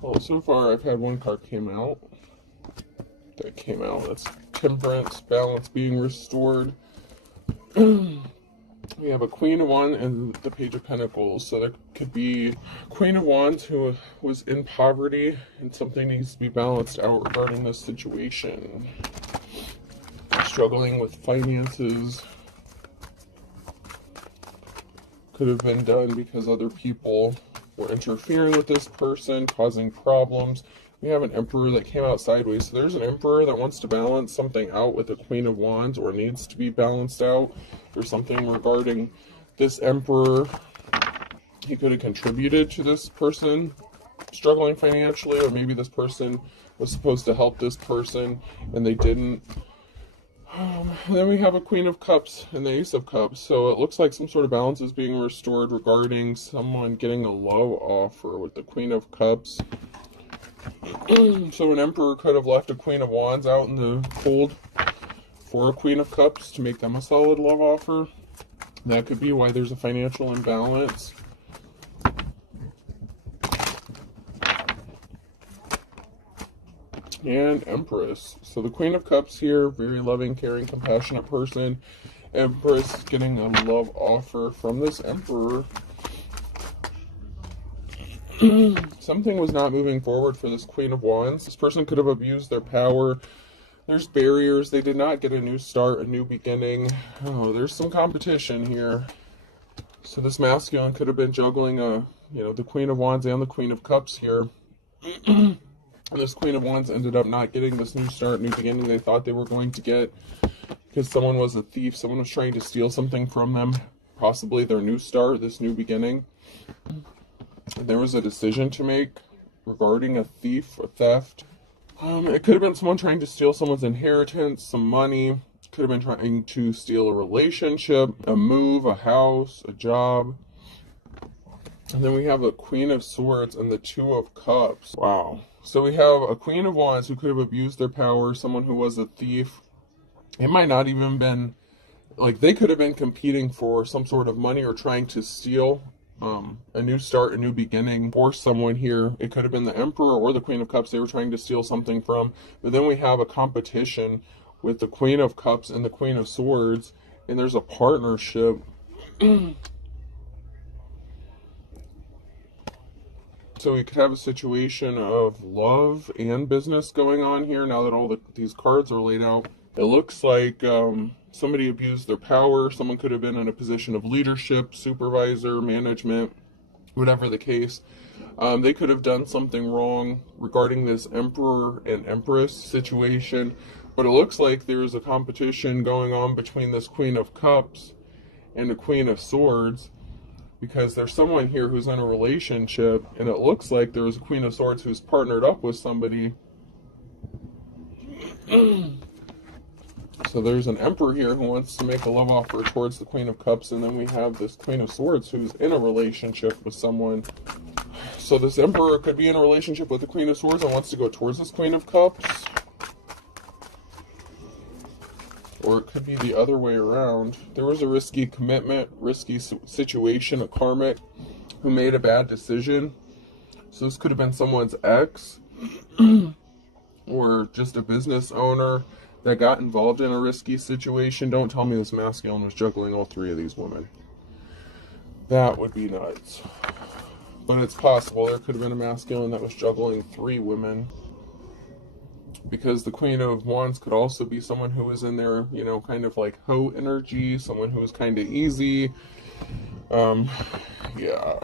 Well, so far I've had one card that came out. That's temperance, balance being restored. We have a Queen of Wands and the Page of Pentacles. So there could be Queen of Wands who was in poverty and something needs to be balanced out regarding this situation. Struggling with finances. Could have been done because other people were interfering with this person, causing problems. We have an Emperor that came out sideways. So there's an Emperor that wants to balance something out with a Queen of Wands, or needs to be balanced out. There's something regarding this Emperor. He could have contributed to this person struggling financially, or maybe this person was supposed to help this person and they didn't. Then we have a Queen of Cups and the Ace of Cups. So it looks like some sort of balance is being restored regarding someone getting a love offer with the Queen of Cups. So an Emperor could have left a Queen of Wands out in the cold for a Queen of Cups to make them a solid love offer. That could be why there's a financial imbalance. And Empress. So the Queen of Cups here, very loving, caring, compassionate person. Empress getting a love offer from this Emperor. Something was not moving forward for this Queen of Wands. This person could have abused their power. There's barriers. They did not get a new start, a new beginning. Oh, there's some competition here. So this masculine could have been juggling the Queen of Wands and the Queen of Cups here. And this Queen of Wands ended up not getting this new start, new beginning they thought they were going to get, because someone was a thief. Someone was trying to steal something from them, possibly their new start, this new beginning. There was a decision to make regarding a thief, a theft. It could have been someone trying to steal someone's inheritance, some money. Could have been trying to steal a relationship, a move, a house, a job. And then we have a Queen of Swords and the Two of Cups. Wow. So we have a Queen of Wands who could have abused their power, someone who was a thief. It might not even been, like, they could have been competing for some sort of money or trying to steal a new start, a new beginning for someone here. It could have been the Emperor or the Queen of Cups they were trying to steal something from. But then we have a competition with the Queen of Cups and the Queen of Swords, and there's a partnership. So we could have a situation of love and business going on here now that all these cards are laid out. It looks like somebody abused their power. Someone could have been in a position of leadership, supervisor, management, whatever the case. They could have done something wrong regarding this Emperor and Empress situation. But it looks like there's a competition going on between this Queen of Cups and the Queen of Swords, because there's someone here who's in a relationship, and it looks like there's a Queen of Swords who's partnered up with somebody. So there's an Emperor here who wants to make a love offer towards the Queen of Cups, and then we have this Queen of Swords who's in a relationship with someone. So this Emperor could be in a relationship with the Queen of Swords and wants to go towards this Queen of Cups. Or it could be the other way around. There was a risky commitment, risky situation, a karmic who made a bad decision. So this could have been someone's ex or just a business owner that got involved in a risky situation. Don't tell me this masculine was juggling all three of these women. That would be nuts. But it's possible there could have been a masculine that was juggling three women. Because the Queen of Wands could also be someone who was in there, kind of like hoe energy, someone who was kind of easy. Yeah.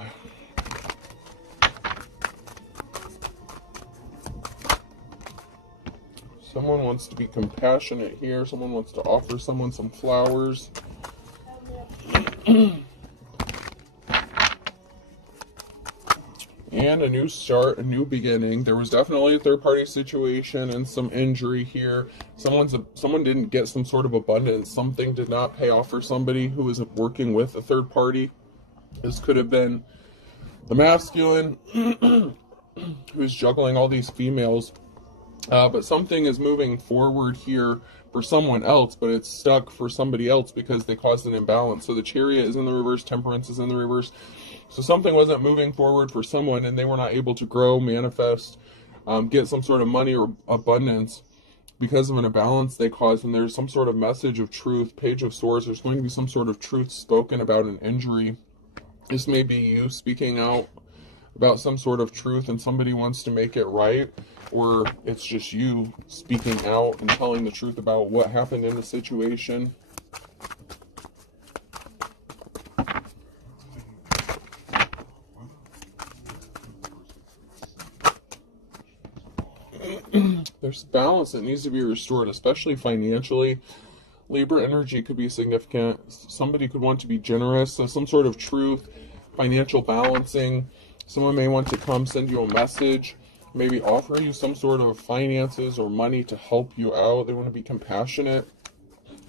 Someone wants to be compassionate here. Someone wants to offer someone some flowers. And a new start, a new beginning. There was definitely a third-party situation and some injury here. Someone didn't get some sort of abundance. Something did not pay off for somebody who was working with a third party. This could have been the masculine who's juggling all these females But something is moving forward here for someone else, but it's stuck for somebody else because they caused an imbalance. So the Chariot is in the reverse, Temperance is in the reverse. So something wasn't moving forward for someone, and they were not able to grow, manifest, get some sort of money or abundance because of an imbalance they caused. And there's some sort of message of truth, Page of Swords. There's going to be some sort of truth spoken about an injury. This may be you speaking out about some sort of truth and somebody wants to make it right, or it's just you speaking out and telling the truth about what happened in the situation. There's balance that needs to be restored, especially financially. Libra energy could be significant. Somebody could want to be generous, so some sort of truth, financial balancing. Someone may want to come send you a message, maybe offer you some sort of finances or money to help you out. They want to be compassionate.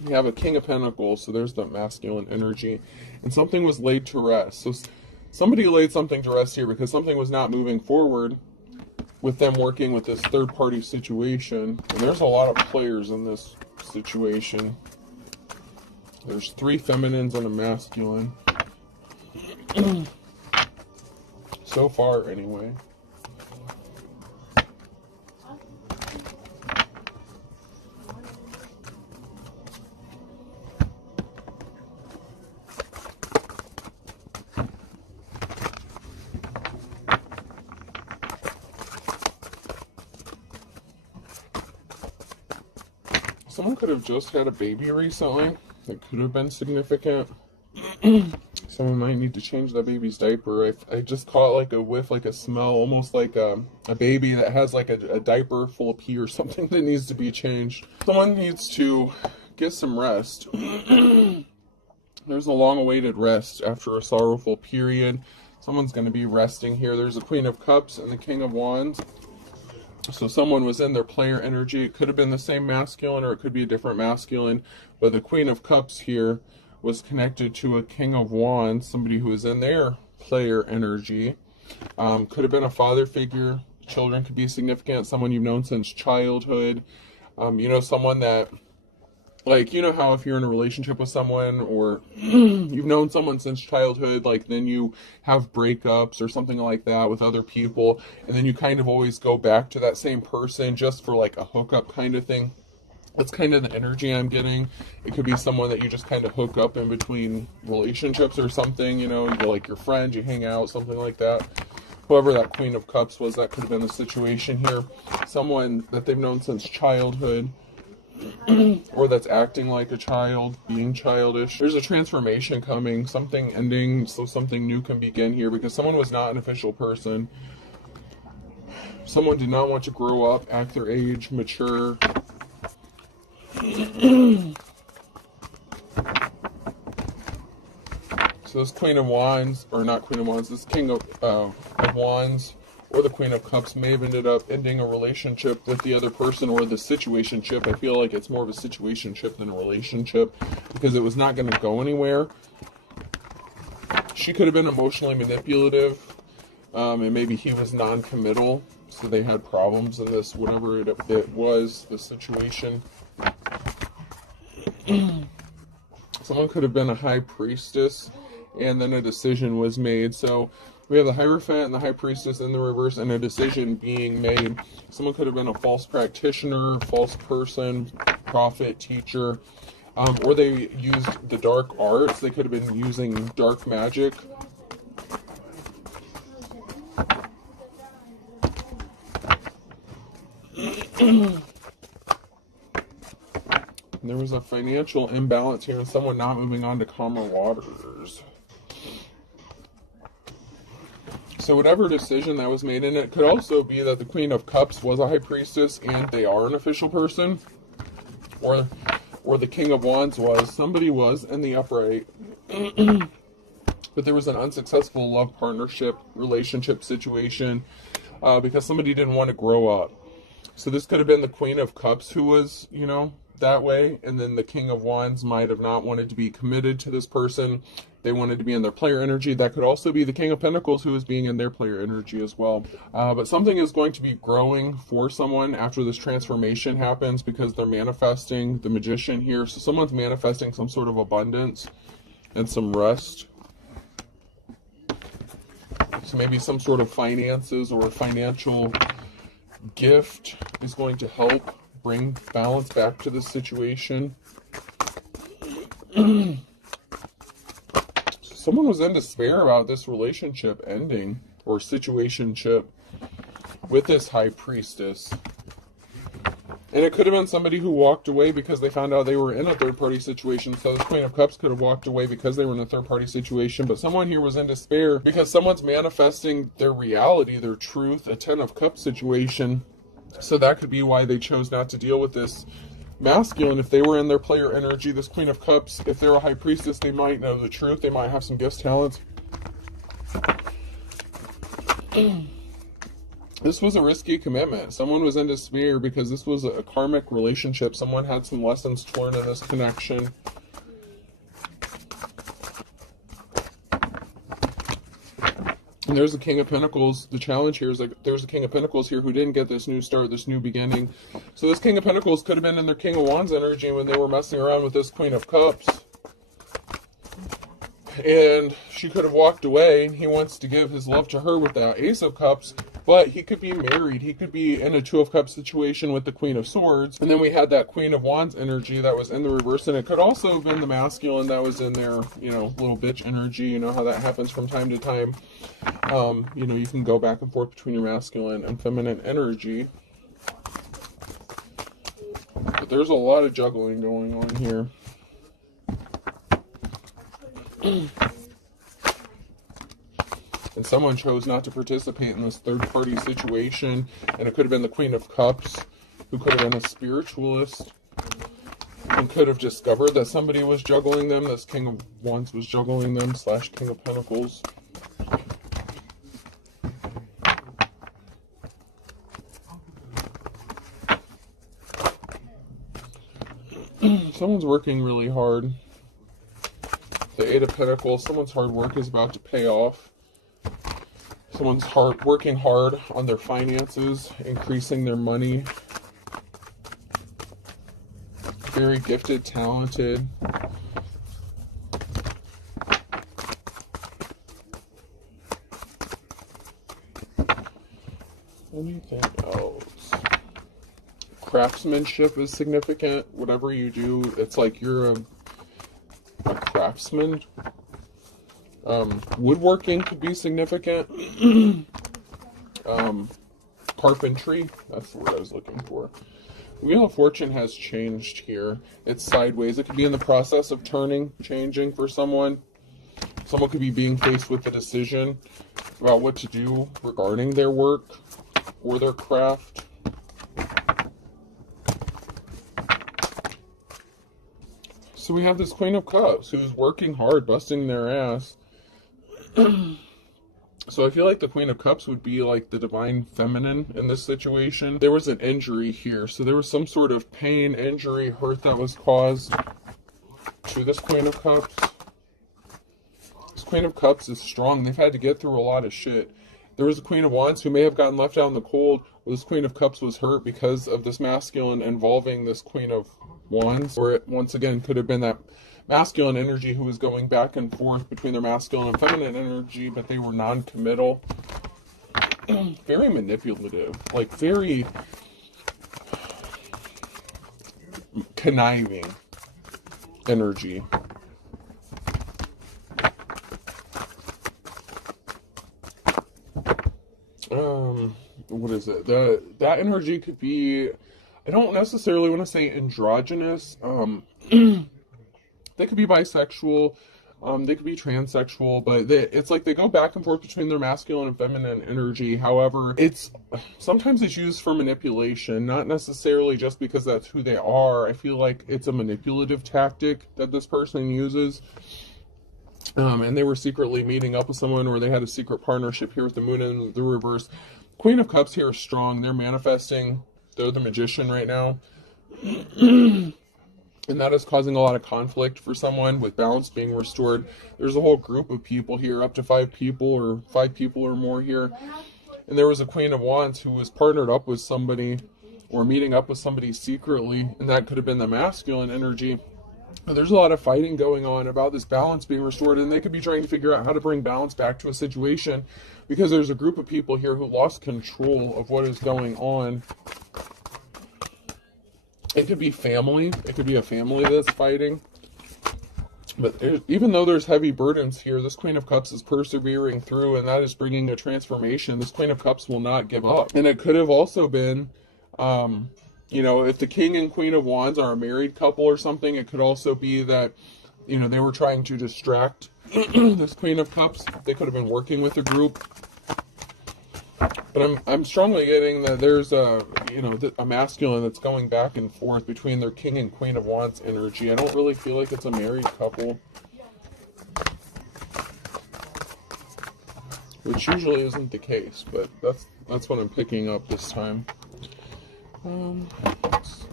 You have a King of Pentacles, so there's the masculine energy. And something was laid to rest. So somebody laid something to rest here because something was not moving forward with them working with this third-party situation. And there's a lot of players in this situation. There's 3 feminines and a masculine. So far, anyway. Someone could have just had a baby recently. That could have been significant. Someone might need to change that baby's diaper. I just caught like a whiff, like a smell, almost like a baby that has like a diaper full of pee or something that needs to be changed. Someone needs to get some rest. There's a long-awaited rest after a sorrowful period. Someone's going to be resting here. There's a Queen of Cups and the King of Wands. So someone was in their player energy. It could have been the same masculine or it could be a different masculine. But the Queen of Cups here was connected to a King of Wands, somebody who was in their player energy. Could have been a father figure. Children could be significant. Someone you've known since childhood. You know, someone that, like, you know how if you're in a relationship with someone or you've known someone since childhood, like then you have breakups or something like that with other people, and then you kind of always go back to that same person just for like a hookup kind of thing. That's kind of the energy I'm getting. It could be someone that you just kind of hook up in between relationships or something, you know, you're like your friend, you hang out, something like that. Whoever that Queen of Cups was, that could have been the situation here. Someone that they've known since childhood, or that's acting like a child, being childish. There's a transformation coming, something ending, so something new can begin here, because someone was not an official person. Someone did not want to grow up, act their age, mature. So this Queen of Wands, or not Queen of Wands, this King of Wands, or the Queen of Cups may have ended up ending a relationship with the other person, or the situationship. I feel like it's more of a situationship than a relationship, because it was not going to go anywhere. She could have been emotionally manipulative, and maybe he was non-committal, so they had problems in this, whatever it was, the situation. Someone could have been a high priestess, and then a decision was made. So we have the Hierophant and the High Priestess in the reverse, and a decision being made. Someone could have been a false practitioner, false person, prophet, teacher, or they used the dark arts. They could have been using dark magic. And there was a financial imbalance here and someone not moving on to calmer waters. So whatever decision that was made, and it could also be that the Queen of Cups was a High Priestess and they are an official person, or the King of Wands was, somebody was in the upright, but there was an unsuccessful love partnership, relationship situation, because somebody didn't want to grow up. So this could have been the Queen of Cups who was, you know, that way, and then the King of Wands might have not wanted to be committed to this person. They wanted to be in their player energy. That could also be the King of Pentacles who is being in their player energy as well. But something is going to be growing for someone after this transformation happens, because they're manifesting the Magician here. So someone's manifesting some sort of abundance and some rest. So maybe some sort of finances or financial gift is going to help bring balance back to this situation. Someone was in despair about this relationship ending, or situationship, with this High Priestess. And it could have been somebody who walked away because they found out they were in a third-party situation. So the Queen of Cups could have walked away because they were in a third-party situation. But someone here was in despair because someone's manifesting their reality, their truth, a Ten of Cups situation. So that could be why they chose not to deal with this masculine. If they were in their player energy, this Queen of Cups, if they're a High Priestess, they might know the truth. They might have some gifts, talents. This was a risky commitment. Someone was in despair because this was a karmic relationship. Someone had some lessons to learn in this connection. And there's the King of Pentacles. The challenge here is like there's a King of Pentacles here who didn't get this new start, this new beginning. So this King of Pentacles could have been in their King of Wands energy when they were messing around with this Queen of Cups. And she could have walked away. He wants to give his love to her with that Ace of Cups. But he could be married. He could be in a Two of Cups situation with the Queen of Swords. And then we had that Queen of Wands energy that was in the reverse. And it could also have been the masculine that was in their, you know, little bitch energy. You know how that happens from time to time. You know, you can go back and forth between your masculine and feminine energy. But there's a lot of juggling going on here. And someone chose not to participate in this third-party situation. And it could have been the Queen of Cups, who could have been a spiritualist, and could have discovered that somebody was juggling them. This King of Wands was juggling them, / King of Pentacles. Someone's working really hard. The Eight of Pentacles, someone's hard work is about to pay off. Someone's working hard on their finances, increasing their money. Very gifted, talented. Anything else? Craftsmanship is significant. Whatever you do, it's like you're a craftsman. Woodworking could be significant. Carpentry, that's the word I was looking for. Wheel of Fortune has changed here. It's sideways. It could be in the process of turning, changing for someone. Someone could be being faced with a decision about what to do regarding their work or their craft. So we have this Queen of Cups who's working hard, busting their ass. So I feel like the Queen of Cups would be like the divine feminine in this situation. There was an injury here. So there was some sort of pain, injury, hurt that was caused to this Queen of Cups. This Queen of Cups is strong. They've had to get through a lot of shit. There was a Queen of Wands who may have gotten left out in the cold. This Queen of Cups was hurt because of this masculine involving this Queen of Wands. Or it, once again, could have been that masculine energy who was going back and forth between their masculine and feminine energy, but they were non-committal. Very manipulative. Like, very conniving energy. What is it? That energy could be, I don't necessarily want to say androgynous. They could be bisexual, they could be transsexual, but it's like they go back and forth between their masculine and feminine energy. However, sometimes it's used for manipulation, not necessarily just because that's who they are. I feel like it's a manipulative tactic that this person uses. And they were secretly meeting up with someone, or they had a secret partnership here with the moon in the reverse. Queen of Cups here is strong. They're manifesting. They're the Magician right now. And that is causing a lot of conflict for someone. With balance being restored, there's a whole group of people here, up to 5 people or 5 people or more here. And there was a Queen of Wands who was partnered up with somebody or meeting up with somebody secretly, and that could have been the masculine energy. But there's a lot of fighting going on about this balance being restored, and they could be trying to figure out how to bring balance back to a situation, because there's a group of people here who lost control of what is going on. It could be family. It could be a family that's fighting. But even though there's heavy burdens here, this Queen of Cups is persevering through, and that is bringing a transformation. This Queen of Cups will not give up. And it could have also been, if the King and Queen of Wands are a married couple or something, it could also be that, they were trying to distract this Queen of Cups. They could have been working with a group. But I'm strongly getting that there's a masculine that's going back and forth between their King and Queen of Wands energy. I don't really feel like it's a married couple, which usually isn't the case, but that's what I'm picking up this time. Let's see.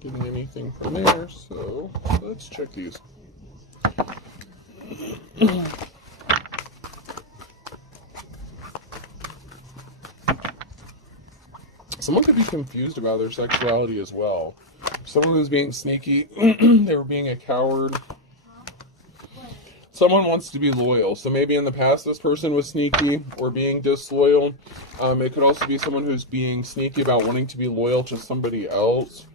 Getting anything from there, so let's check these. Someone could be confused about their sexuality as well. Someone who's being sneaky, they were being a coward. Someone wants to be loyal. So maybe in the past this person was sneaky or being disloyal. It could also be someone who's being sneaky about wanting to be loyal to somebody else.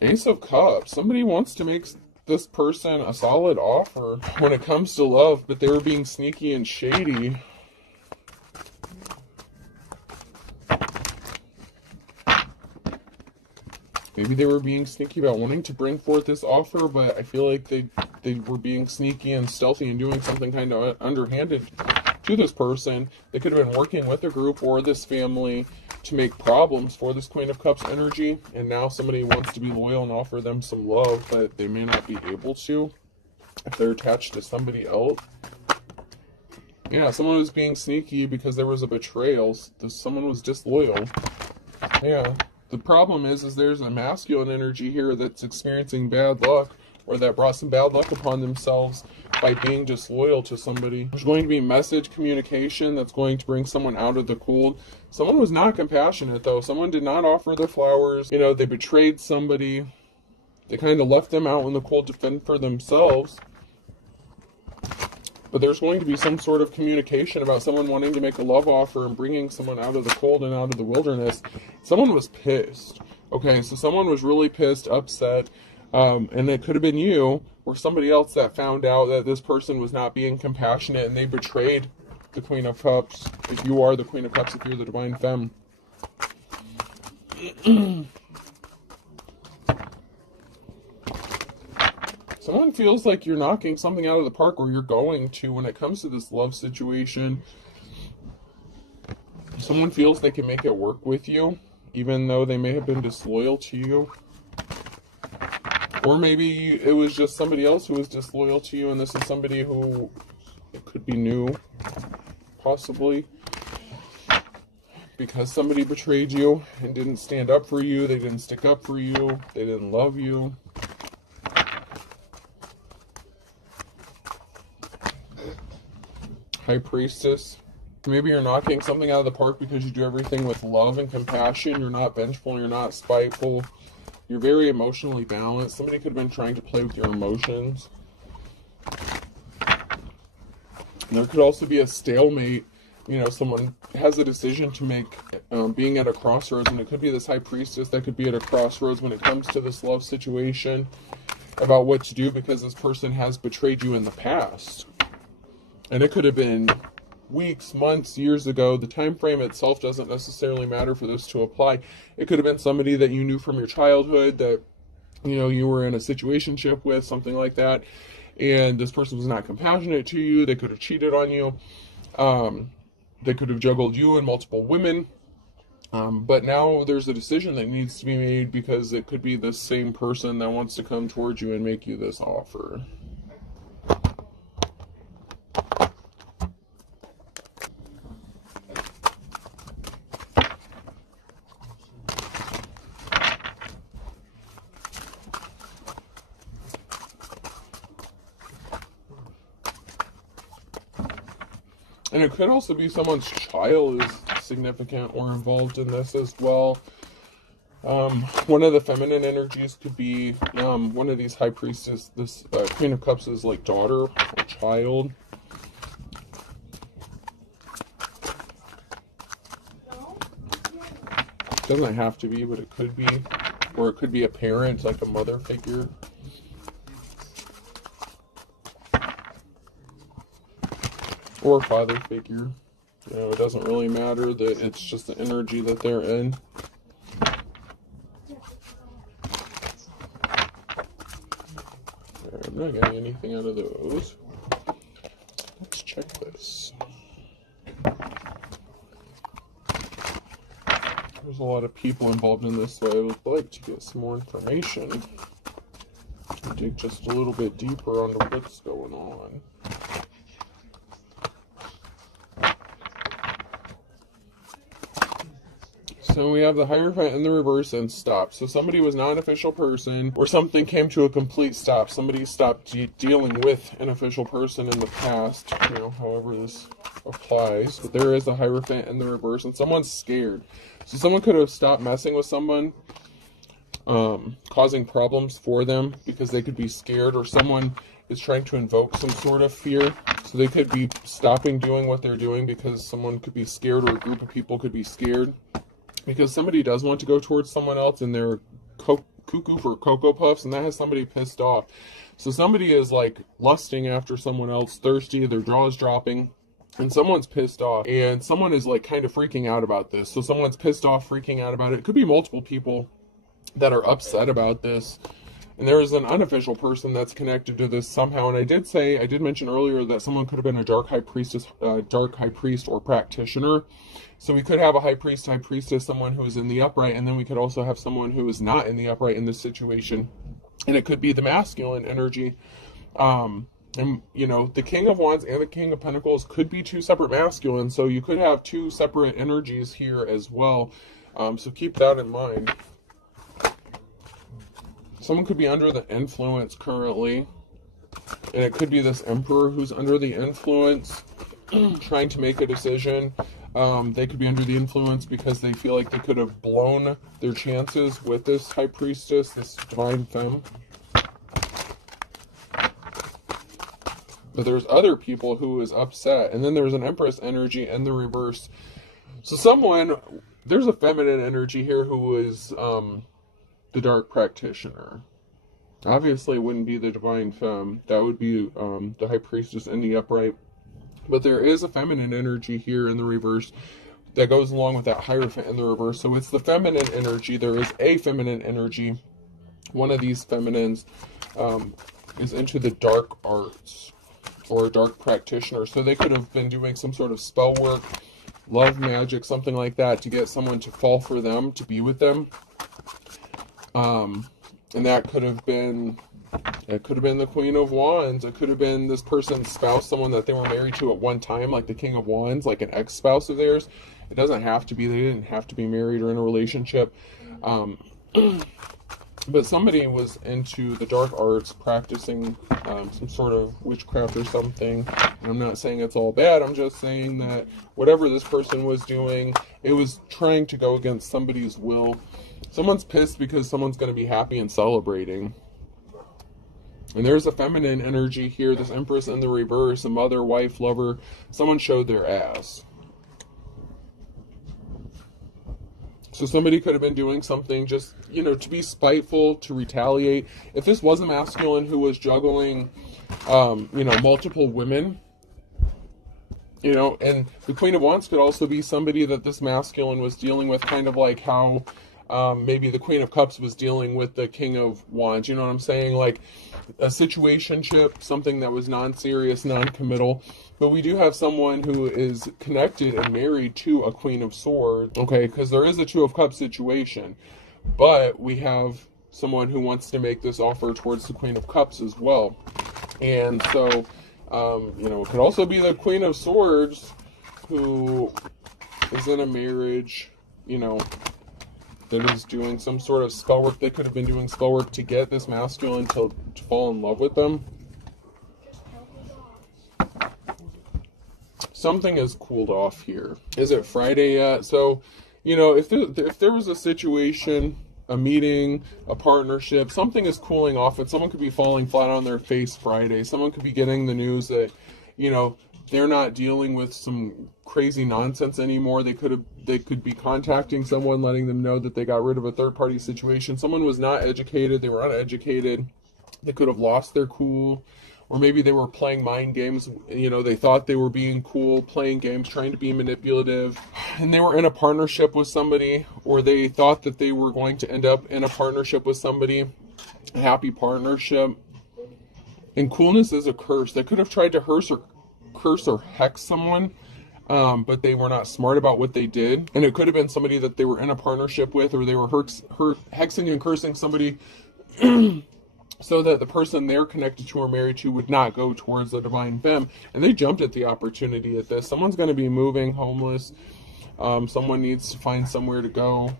Ace of Cups. Somebody wants to make this person a solid offer when it comes to love, but they were being sneaky and shady. Maybe they were being sneaky about wanting to bring forth this offer, but I feel like they were being sneaky and stealthy and doing something kind of underhanded to this person. They could have been working with a group or this family to make problems for this Queen of Cups energy, and now somebody wants to be loyal and offer them some love, but they may not be able to if they're attached to somebody else. Yeah, someone was being sneaky because there was a betrayal. Someone was disloyal. Yeah. The problem is there's a masculine energy here that's experiencing bad luck, or that brought some bad luck upon themselves by being disloyal to somebody. There's going to be message communication that's going to bring someone out of the cold. Someone was not compassionate, though. Someone did not offer the flowers. They betrayed somebody. They kind of left them out in the cold to fend for themselves. But there's going to be some sort of communication about someone wanting to make a love offer and bringing someone out of the cold and out of the wilderness. Someone was pissed. Okay, so someone was really pissed, upset, and it could have been you or somebody else that found out that this person was not being compassionate and they betrayed the Queen of Cups. If you are the Queen of Cups, if you're the Divine Femme. Someone feels like you're knocking something out of the park, or you're going to, when it comes to this love situation. Someone feels they can make it work with you, even though they may have been disloyal to you. Or maybe it was just somebody else who was disloyal to you, and this is somebody who it could be new, possibly. Because somebody betrayed you and didn't stand up for you, they didn't stick up for you, they didn't love you. High Priestess. Maybe you're knocking something out of the park because you do everything with love and compassion. You're not vengeful, you're not spiteful. You're very emotionally balanced. Somebody could have been trying to play with your emotions. And there could also be a stalemate. Someone has a decision to make, being at a crossroads, and it could be this High Priestess that could be at a crossroads when it comes to this love situation about what to do, because this person has betrayed you in the past. And it could have been weeks, months, years ago. The time frame itself doesn't necessarily matter for this to apply. It could have been somebody that you knew from your childhood that, you were in a situationship with, something like that. And this person was not compassionate to you. They could have cheated on you. They could have juggled you and multiple women. But now there's a decision that needs to be made, because it could be the same person that wants to come towards you and make you this offer. And it could also be someone's child is significant or involved in this as well. One of the feminine energies could be one of these high priestess, this Queen of Cups is like daughter or child. Doesn't have to be, but it could be. Or it could be a parent, like a mother figure. Or father figure. You know, it doesn't really matter, that it's just the energy that they're in. I'm not getting anything out of those. Let's check this. There's a lot of people involved in this, so I would like to get some more information. Dig just a little bit deeper onto what's going on. So we have the Hierophant in the reverse and stop. So somebody was not an official person, or something came to a complete stop. Somebody stopped dealing with an official person in the past, you know, however this applies. But there is a Hierophant in the reverse, and someone's scared. So someone could have stopped messing with someone, causing problems for them because they could be scared, or someone is trying to invoke some sort of fear. So they could be stopping doing what they're doing because someone could be scared, or a group of people could be scared. Because somebody does want to go towards someone else, and they're cuckoo for Cocoa Puffs, and that has somebody pissed off. So somebody is like lusting after someone else, thirsty, their jaw is dropping, and someone's pissed off. And someone is like kind of freaking out about this. So someone's pissed off, freaking out about it. It could be multiple people that are upset about this. And there is an unofficial person that's connected to this somehow. And I did mention earlier that someone could have been a dark high priestess, dark high priest or practitioner. So we could have a high priest, high priestess, someone who is in the upright, and then we could also have someone who is not in the upright in this situation. And it could be the masculine energy. And, you know, the King of Wands and the King of Pentacles could be two separate masculines. So you could have two separate energies here as well. So keep that in mind. Someone could be under the influence currently. And it could be this Emperor who's under the influence, trying to make a decision. They could be under the influence because they feel like they could have blown their chances with this High Priestess, this Divine Femme. But there's other people who is upset. And then there's an Empress energy in the reverse. So there's a feminine energy here who is the Dark Practitioner. Obviously, it wouldn't be the Divine Femme. That would be the High Priestess in the upright. But there is a feminine energy here in the reverse that goes along with that Hierophant in the reverse. So it's the feminine energy. There is a feminine energy. One of these feminines is into the dark arts or a dark practitioner. So they could have been doing some sort of spell work, love magic, something like that, to get someone to fall for them, to be with them. And that could have been... It could have been the Queen of Wands. It could have been this person's spouse, someone that they were married to at one time, like the King of Wands, like an ex-spouse of theirs. It doesn't have to be. They didn't have to be married or in a relationship. But somebody was into the dark arts, practicing some sort of witchcraft or something. And I'm not saying it's all bad. I'm just saying that whatever this person was doing, it was trying to go against somebody's will. Someone's pissed because someone's going to be happy and celebrating. And there's a feminine energy here, this Empress in the reverse, a mother, wife, lover. Someone showed their ass. So somebody could have been doing something just, you know, to be spiteful, to retaliate. If this was a masculine who was juggling, you know, multiple women, you know, and the Queen of Wands could also be somebody that this masculine was dealing with, kind of like how maybe the Queen of Cups was dealing with the King of Wands. You know what I'm saying? Like a situationship, something that was non-serious, non-committal. But we do have someone who is connected and married to a Queen of Swords, okay? Because there is a Two of Cups situation. But we have someone who wants to make this offer towards the Queen of Cups as well. And so, you know, it could also be the Queen of Swords who is in a marriage, you know, that is doing some sort of spell work. They could have been doing spell work to get this masculine to fall in love with them. Something has cooled off here. Is it Friday yet? So, you know, if there was a situation, a meeting, a partnership, something is cooling off, and someone could be falling flat on their face Friday. Someone could be getting the news that, you know, they're not dealing with some crazy nonsense anymore. They could be contacting someone, letting them know that they got rid of a third-party situation. Someone was not educated. They were uneducated. They could have lost their cool. Or maybe they were playing mind games. You know, they thought they were being cool, playing games, trying to be manipulative. And they were in a partnership with somebody, or they thought that they were going to end up in a partnership with somebody, a happy partnership. And coolness is a curse. They could have tried to curse or hex someone, but they were not smart about what they did. And it could have been somebody that they were in a partnership with, or they were hexing and cursing somebody so that the person they're connected to or married to would not go towards the divine femme. And they jumped at the opportunity at this. Someone's going to be moving, homeless. Someone needs to find somewhere to go.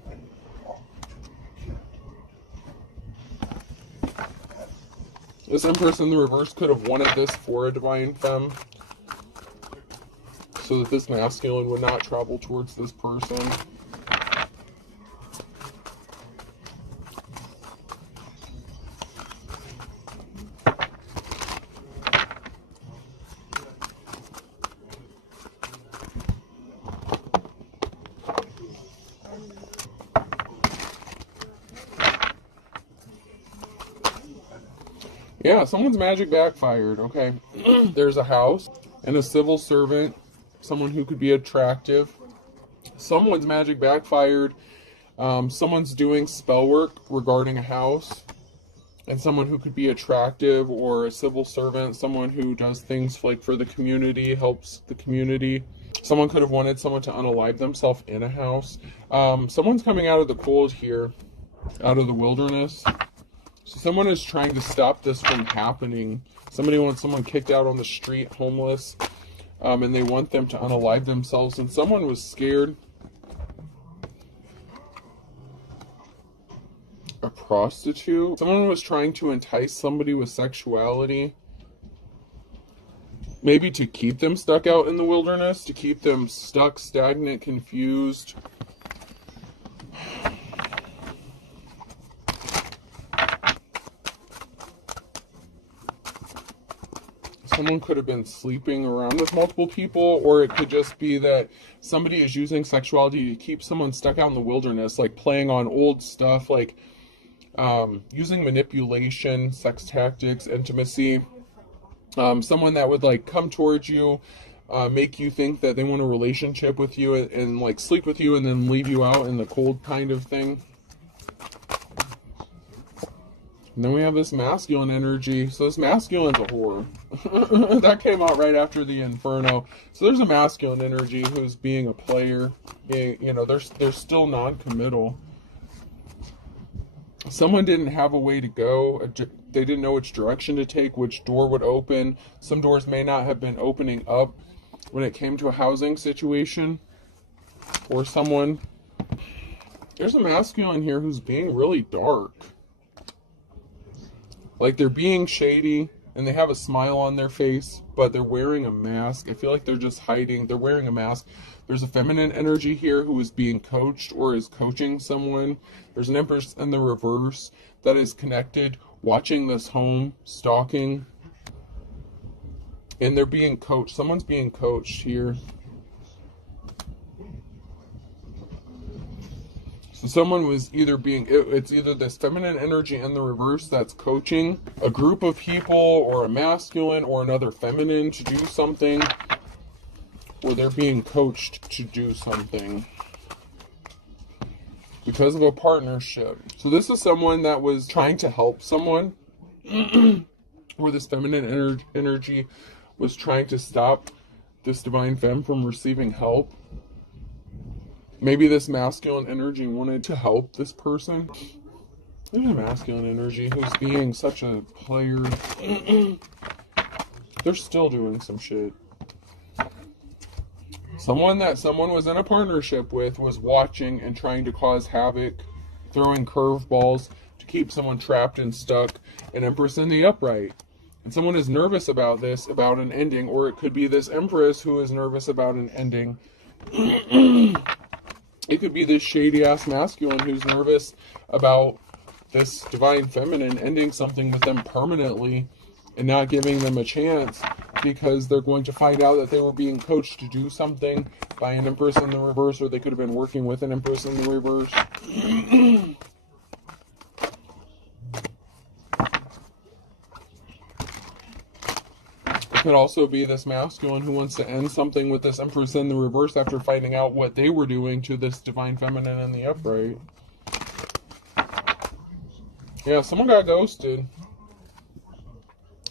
This Empress in the reverse could have wanted this for a divine femme, so that this masculine would not travel towards this person. Yeah, someone's magic backfired, okay? There's a house and a civil servant, someone who could be attractive. Someone's magic backfired. Someone's doing spell work regarding a house. And someone who could be attractive, or a civil servant, someone who does things like for the community, helps the community. Someone could have wanted someone to unalive themselves in a house. Someone's coming out of the cold here, out of the wilderness. So someone is trying to stop this from happening. Somebody wants someone kicked out on the street, homeless, and they want them to unalive themselves. And someone was scared. A prostitute. Someone was trying to entice somebody with sexuality. Maybe to keep them stuck out in the wilderness, to keep them stuck, stagnant, confused. Someone could have been sleeping around with multiple people, or it could just be that somebody is using sexuality to keep someone stuck out in the wilderness, like playing on old stuff, like using manipulation, sex tactics, intimacy. Someone that would like come towards you, make you think that they want a relationship with you, and like sleep with you and then leave you out in the cold kind of thing. And then we have this masculine energy. So this masculine's a whore. That came out right after the Inferno. So there's a masculine energy who's being a player. Being, you know, they're still non-committal. Someone didn't have a way to go. They didn't know which direction to take, which door would open. Some doors may not have been opening up when it came to a housing situation. Or someone. There's a masculine here who's being really dark. Like they're being shady and they have a smile on their face, but they're wearing a mask. I feel like they're just hiding. They're wearing a mask. There's a feminine energy here who is being coached or is coaching someone. There's an Empress in the reverse that is connected, watching this home, stalking. And they're being coached. Someone's being coached here. So someone was either it's either this feminine energy in the reverse that's coaching a group of people, or a masculine or another feminine to do something, or they're being coached to do something. because of a partnership. So this is someone that was trying to help someone, where this feminine energy was trying to stop this divine femme from receiving help. Maybe this masculine energy wanted to help this person. There's a masculine energy who's being such a player. They're still doing some shit. Someone that someone was in a partnership with was watching and trying to cause havoc, throwing curveballs to keep someone trapped and stuck, an Empress in the upright. And someone is nervous about this, about an ending, or it could be this Empress who is nervous about an ending. It could be this shady-ass masculine who's nervous about this divine feminine ending something with them permanently and not giving them a chance, because they're going to find out that they were being coached to do something by an Empress in the reverse, or they could have been working with an Empress in the reverse. It could also be this masculine who wants to end something with this Empress in the reverse after finding out what they were doing to this divine feminine in the upright. Yeah, someone got ghosted.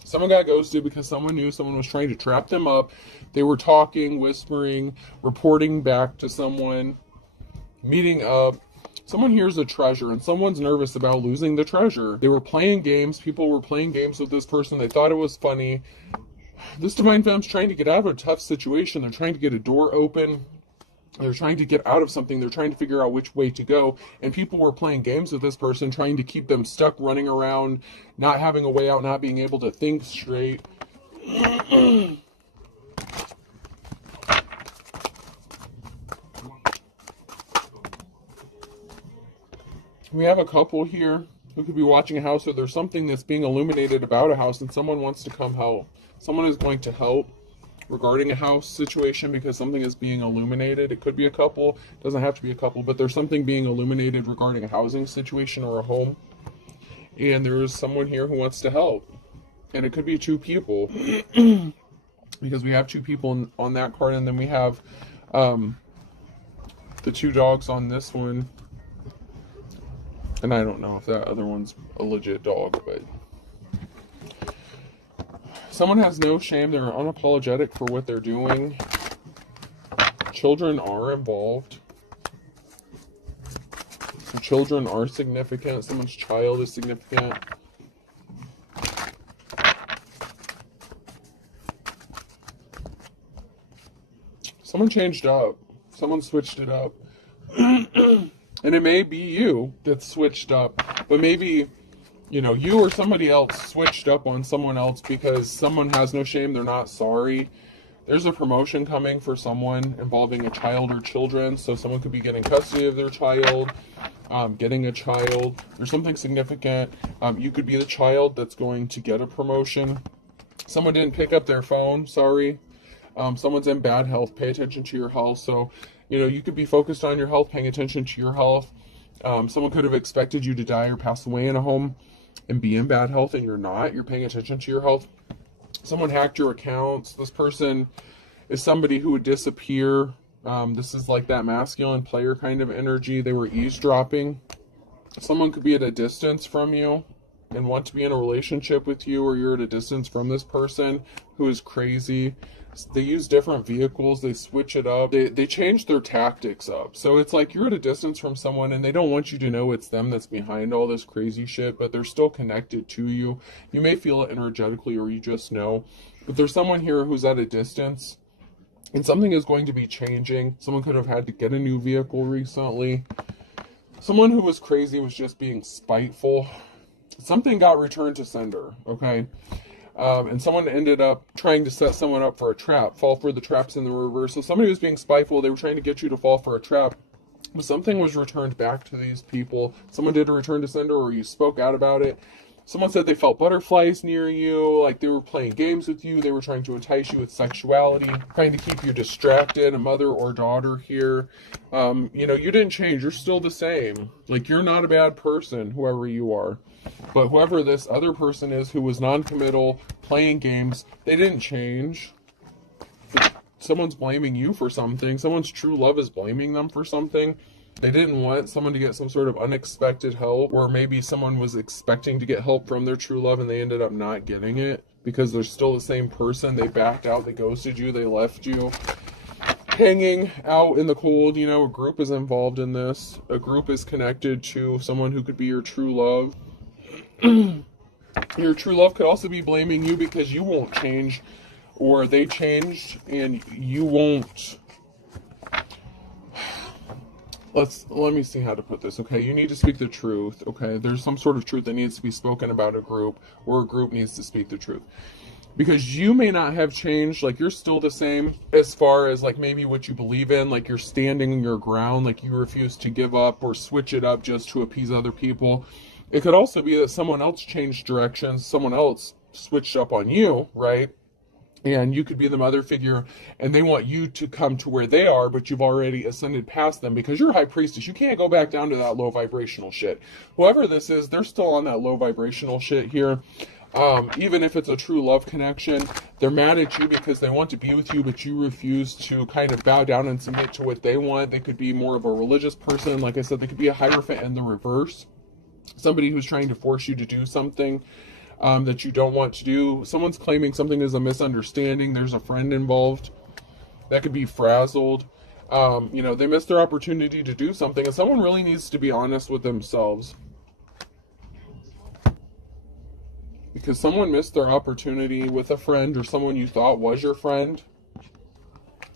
Someone got ghosted because someone knew someone was trying to trap them up. They were talking, whispering, reporting back to someone, meeting up. Someone hears a treasure and someone's nervous about losing the treasure. They were playing games. People were playing games with this person. They thought it was funny. This divine femme's trying to get out of a tough situation. They're trying to get a door open. They're trying to get out of something. They're trying to figure out which way to go. And people were playing games with this person, trying to keep them stuck, running around, not having a way out, not being able to think straight. We have a couple here who could be watching a house, or there's something that's being illuminated about a house and someone wants to come help. Someone is going to help regarding a house situation because something is being illuminated. It could be a couple, doesn't have to be a couple, but there's something being illuminated regarding a housing situation or a home. And there's someone here who wants to help. And it could be two people because we have two people on that card, and then we have the two dogs on this one. And I don't know if that other one's a legit dog, but someone has no shame. They're unapologetic for what they're doing. Children are involved. So children are significant. Someone's child is significant. Someone changed up. Someone switched it up. And it may be you that switched up, but maybe, you or somebody else switched up on someone else because someone has no shame. They're not sorry. There's a promotion coming for someone involving a child or children. So someone could be getting custody of their child, getting a child. There's something significant. You could be the child that's going to get a promotion. Someone didn't pick up their phone. Sorry. Someone's in bad health. Pay attention to your health. So, you could be focused on your health, paying attention to your health. Someone could have expected you to die or pass away in a home and be in bad health, and you're not. You're paying attention to your health. Someone hacked your accounts. This person is somebody who would disappear. This is like that masculine player kind of energy. They were eavesdropping. Someone could be at a distance from you and want to be in a relationship with you, or you're at a distance from this person who is crazy. They use different vehicles. They switch it up. They change their tactics up. So it's like you're at a distance from someone and they don't want you to know it's them that's behind all this crazy shit, but they're still connected to you. You may feel it energetically, or you just know. But there's someone here who's at a distance and something is going to be changing. Someone could have had to get a new vehicle recently. Someone who was crazy was just being spiteful. Something got returned to sender, okay? And someone ended up trying to set someone up for a trap, fall for the traps in the reverse. So somebody was being spiteful. They were trying to get you to fall for a trap. But something was returned back to these people. Someone did a return to sender, or you spoke out about it. Someone said they felt butterflies near you, like they were playing games with you. They were trying to entice you with sexuality, trying to keep you distracted, a mother or daughter here. You didn't change. You're still the same. Like, you're not a bad person, whoever you are. But whoever this other person is who was non-committal, playing games, they didn't change. Someone's blaming you for something. Someone's true love is blaming them for something. They didn't want someone to get some sort of unexpected help, or maybe someone was expecting to get help from their true love and they ended up not getting it because they're still the same person. They backed out, they ghosted you, they left you hanging out in the cold. You know, a group is involved in this. A group is connected to someone who could be your true love. Your true love could also be blaming you because you won't change, or they changed and you won't. Let me see how to put this. Okay, you need to speak the truth. Okay, there's some sort of truth that needs to be spoken about a group, or a group needs to speak the truth, because you may not have changed. Like, you're still the same as far as like maybe what you believe in, like you're standing your ground, like you refuse to give up or switch it up just to appease other people. It could also be that someone else changed directions, someone else switched up on you, right? And you could be the mother figure and they want you to come to where they are, but you've already ascended past them because you're high priestess. You can't go back down to that low vibrational shit. Whoever this is, they're still on that low vibrational shit here. Even if it's a true love connection, they're mad at you because they want to be with you, but you refuse to kind of bow down and submit to what they want. They could be more of a religious person. Like I said, they could be a Hierophant in the reverse. Somebody who's trying to force you to do something that you don't want to do. Someone's claiming something is a misunderstanding. There's a friend involved. That could be frazzled. You know, they missed their opportunity to do something, and someone really needs to be honest with themselves. Because someone missed their opportunity with a friend or someone you thought was your friend.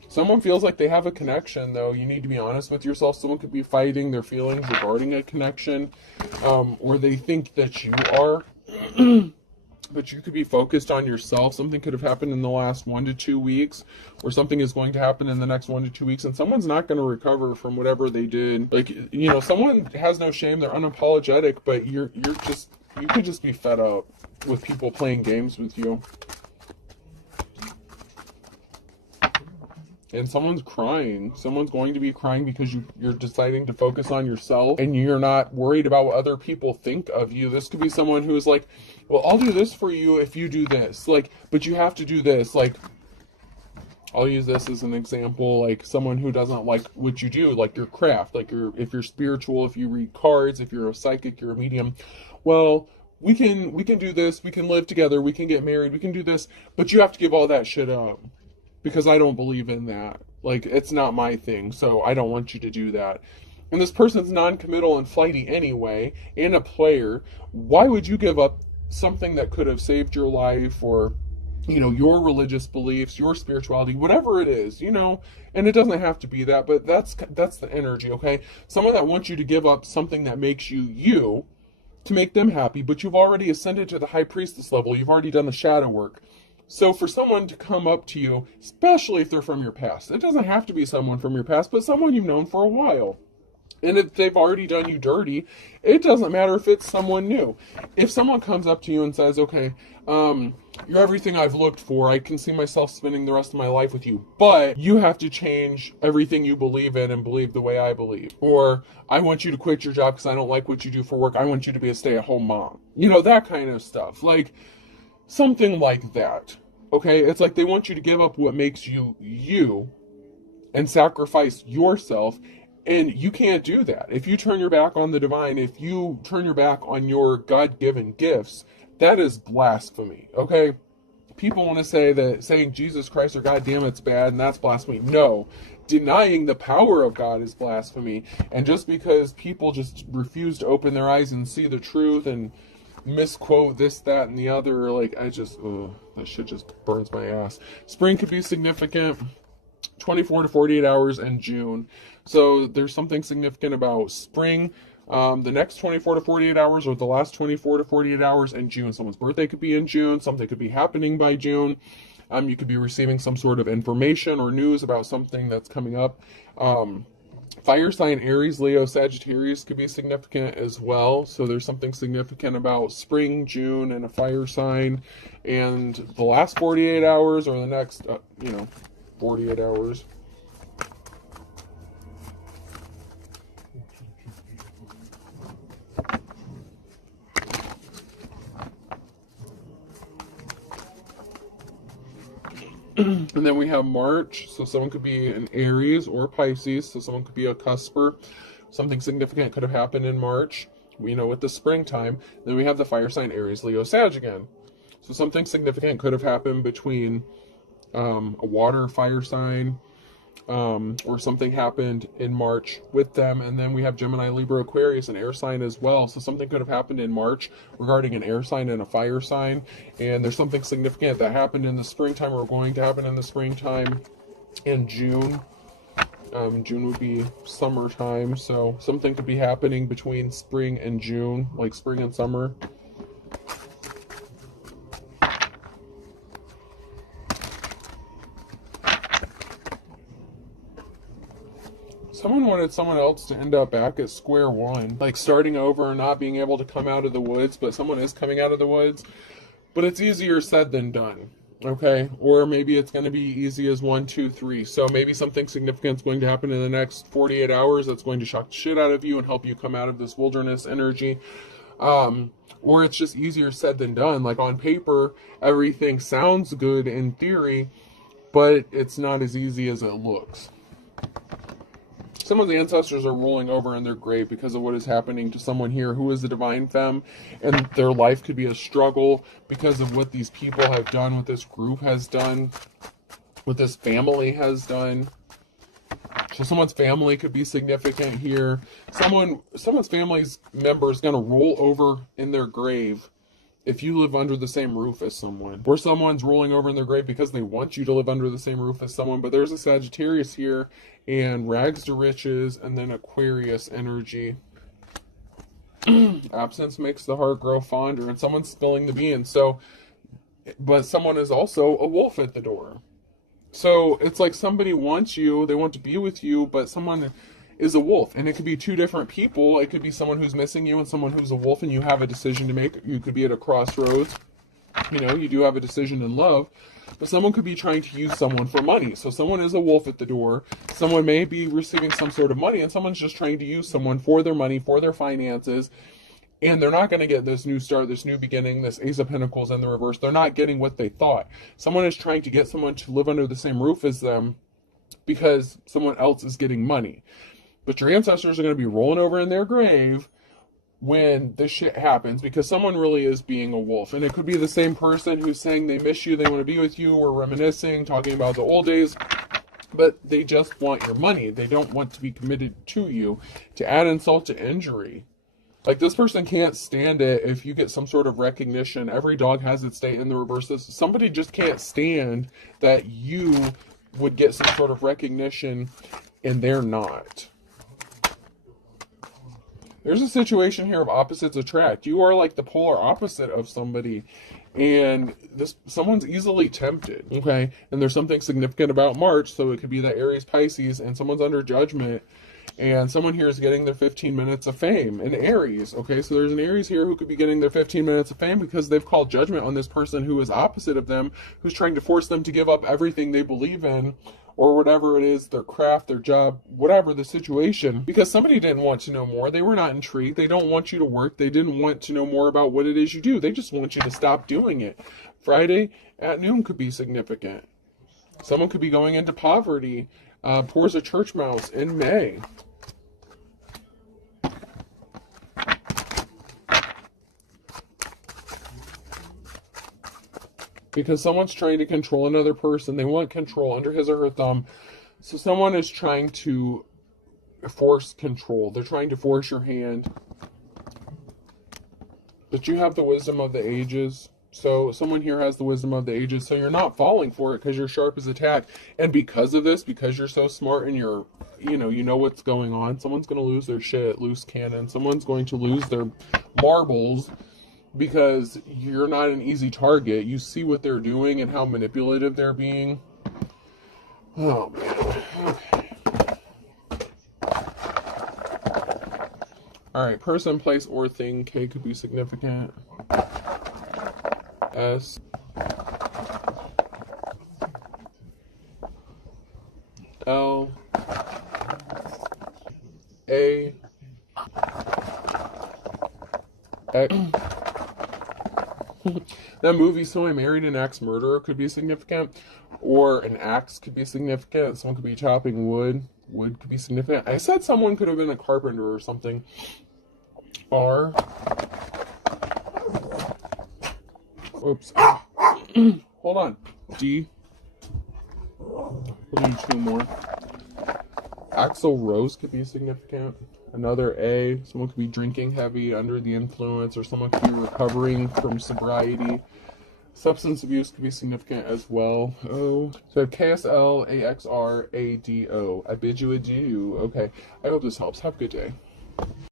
Someone feels like they have a connection, though. You need to be honest with yourself. Someone could be fighting their feelings regarding a connection, or they think that you are. But you could be focused on yourself. Something could have happened in the last 1 to 2 weeks, or something is going to happen in the next 1 to 2 weeks, and someone's not going to recover from whatever they did. Like, you know, someone has no shame. They're unapologetic, but you could just be fed up with people playing games with you. And someone's crying. Someone's going to be crying because you're deciding to focus on yourself and you're not worried about what other people think of you. This could be someone who is like, well, I'll do this for you if you do this. Like, but you have to do this. Like, I'll use this as an example. Like, someone who doesn't like what you do, like your craft, like if you're spiritual, if you read cards, if you're a psychic, you're a medium. Well, we can do this. We can live together. We can get married. We can do this. But you have to give all that shit up. Because I don't believe in that. Like, it's not my thing, so I don't want you to do that. And this person's non-committal and flighty anyway, and a player. Why would you give up something that could have saved your life, or, you know, your religious beliefs, your spirituality, whatever it is, you know? And it doesn't have to be that, but that's the energy, okay? Someone that wants you to give up something that makes you you to make them happy, but you've already ascended to the high priestess level. You've already done the shadow work. So for someone to come up to you, especially if they're from your past, it doesn't have to be someone from your past, but someone you've known for a while. And if they've already done you dirty, it doesn't matter if it's someone new. If someone comes up to you and says, okay, you're everything I've looked for. I can see myself spending the rest of my life with you, but you have to change everything you believe in and believe the way I believe. Or I want you to quit your job because I don't like what you do for work. I want you to be a stay-at-home mom. You know, that kind of stuff. Like, something like that, okay? It's like they want you to give up what makes you you and sacrifice yourself, and you can't do that. If you turn your back on the divine, if you turn your back on your God-given gifts, that is blasphemy, okay? People want to say that saying Jesus Christ or God damn it's bad, and that's blasphemy. No. Denying the power of God is blasphemy. And just because people just refuse to open their eyes and see the truth and misquote this, that, and the other, like, that shit just burns my ass. Spring could be significant, 24 to 48 hours in June. So there's something significant about spring, the next 24 to 48 hours, or the last 24 to 48 hours in June. Someone's birthday could be in June. Something could be happening by June. You could be receiving some sort of information or news about something that's coming up. Fire sign Aries, Leo, Sagittarius could be significant as well. So there's something significant about spring, June, and a fire sign. And the last 48 hours, or the next, 48 hours. And then we have March, so someone could be an Aries or Pisces, so someone could be a cusper. Something significant could have happened in March, with the springtime. Then we have the fire sign Aries, Leo, Sag again. So something significant could have happened between a water fire sign, or something happened in March with them. And then we have Gemini, Libra, Aquarius, an air sign as well. So something could have happened in March regarding an air sign and a fire sign. And there's something significant that happened in the springtime, or going to happen in the springtime in June. June would be summertime. So something could be happening between spring and June, like spring and summer. Someone wanted someone else to end up back at square one, like starting over and not being able to come out of the woods, but someone is coming out of the woods. But it's easier said than done, okay? Or maybe it's going to be easy as 1, 2, 3. So maybe something significant is going to happen in the next 48 hours that's going to shock the shit out of you and help you come out of this wilderness energy. Or it's just easier said than done. Like on paper, everything sounds good in theory, but it's not as easy as it looks. Some of the ancestors are rolling over in their grave because of what is happening to someone here who is a divine femme, and their life could be a struggle because of what these people have done, what this group has done, what this family has done. So someone's family could be significant here. Someone's family's member is going to roll over in their grave if you live under the same roof as someone. Or someone's rolling over in their grave because they want you to live under the same roof as someone. But there's a Sagittarius here, and rags to riches, and then Aquarius energy. Absence makes the heart grow fonder, and someone's spilling the beans. So, but someone is also a wolf at the door. So it's like somebody wants you, they want to be with you, but someone is a wolf. And it could be two different people. It could be someone who's missing you and someone who's a wolf, and you have a decision to make. You could be at a crossroads. You do have a decision in love, but someone could be trying to use someone for money. So someone is a wolf at the door. Someone may be receiving some sort of money, and someone's just trying to use someone for their money, for their finances. And they're not going to get this new start, this new beginning, this Ace of Pentacles in the reverse. They're not getting what they thought. Someone is trying to get someone to live under the same roof as them because someone else is getting money. But your ancestors are going to be rolling over in their grave when this shit happens, because someone really is being a wolf. And it could be the same person who's saying they miss you, they want to be with you, or reminiscing, talking about the old days, but they just want your money. They don't want to be committed to you. To add insult to injury, like this person can't stand it if you get some sort of recognition. Every dog has its day in the reverse. Somebody just can't stand that you would get some sort of recognition and they're not. There's a situation here of opposites attract. You are like the polar opposite of somebody, and someone's easily tempted, okay? And there's something significant about March, so it could be that Aries, Pisces, and someone's under judgment, and someone here is getting their 15 minutes of fame. An Aries, okay? So there's an Aries here who could be getting their 15 minutes of fame because they've called judgment on this person who is opposite of them, who's trying to force them to give up everything they believe in, or whatever it is, their craft, their job, whatever the situation, because somebody didn't want to know more. They were not intrigued. They don't want you to work. They didn't want to know more about what it is you do. They just want you to stop doing it. Friday at noon could be significant. Someone could be going into poverty, poor as a church mouse in May. Because someone's trying to control another person. They want control under his or her thumb. So someone is trying to force control. They're trying to force your hand. But you have the wisdom of the ages. So someone here has the wisdom of the ages. So you're not falling for it because you're sharp as a tack. And because of this, because you're so smart and you know what's going on, someone's going to lose their shit, loose cannon. Someone's going to lose their marbles, because you're not an easy target. You see what they're doing and how manipulative they're being. Oh, man. Okay. Alright, person, place, or thing. K could be significant. S. L. A. X. That movie, So I Married an Axe Murderer, could be significant, or an axe could be significant. Someone could be chopping wood. Wood could be significant. I said someone could have been a carpenter or something. R. Oops. Hold on. D. We'll do 2 more. Axl Rose could be significant. Another A. Someone could be drinking heavy, under the influence, or someone could be recovering from sobriety. Substance abuse could be significant as well. O. So I have KSL, AXR, ADO. I bid you adieu. Okay. I hope this helps. Have a good day.